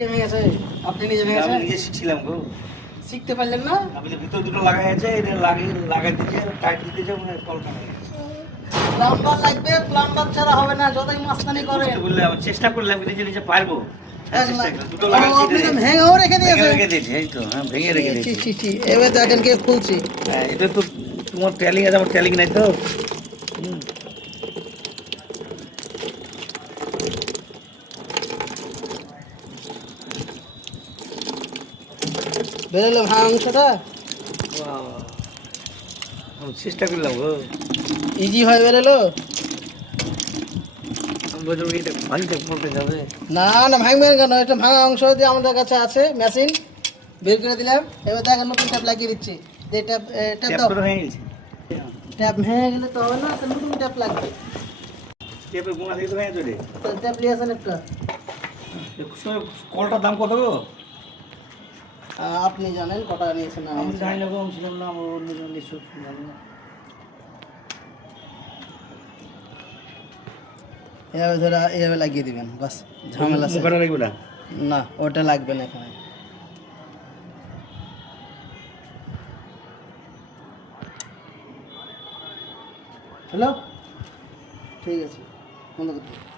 ভেঙে গেছে। আপনি নিজে আমি ভেঙেছেন? নিজে শিখছিলাম গো। শিখতে পারলেন না? আমি যে ভিতর দুটো লাগাই আছে, এটা লাগাই দিয়েছে, টাইট দিতেছে, মানে কলটা হয়ে গেছে। প্লাম্বার লাগবে, প্লাম্বার ছাড়া হবে না, যতই মাস্তানি করেন। বুঝতে বললাম, আমি চেষ্টা করলাম নিজে নিজে পারবো। হ্যাঁ, চেষ্টা করলাম। দুটো ও, লাগাইছি, আপনি এটা তো ভেঙেও রেখে ভেঙে দিয়েছেন। রেখে দিয়েছি, এই তো, হ্যাঁ, ভেঙে রেখে ছি দিয়েছি। ছি ছি, এবার দেখেন কে খুলছি। হ্যাঁ, এটা তো তোমার ট্যালিং আছে, আমার ট্যালিং নাই তো। হুম। বেরোলো ভাঙা অংশটা। বাহ, আমি চেষ্টা করলাম গো। ইজি হয়ে বেরোলো। আমি বলছিলাম এটা ভাঙতে পড়তে যাবে। না না, ভাঙবেন কেন? এটা ভাঙা অংশ দিয়ে আমাদের কাছে আছে মেশিন, বের করে দিলাম। এবার দেখেন নতুন ট্যাপ লাগিয়ে দিচ্ছি। যে ট্যাপ ট্যাপ ট্যাপ দাও। তো হয়ে গেছে। ট্যাপ ভেঙে গেলে তো হবে না, তো নতুন ট্যাপ লাগবে। ট্যাপের গোড়া থেকে তো ভেঙে চলে। তো ট্যাপ নিয়ে আসেন একটা। কলটার দাম কত গো? আপনি জানেন কত টাকা নিয়েছেন না আমি নিয়েছেন। জানি না গো, আমি ছিলাম না, আমার অন্যজন নিশ্চয় জানি না। এভাবে ধরে এভাবে লাগিয়ে দিবেন, বাস ঝামেলা শেষ। মুখটা লাগবে না। না, ওটা লাগবে না এখানে। হ্যালো, ঠিক আছে, বন্ধ করতে।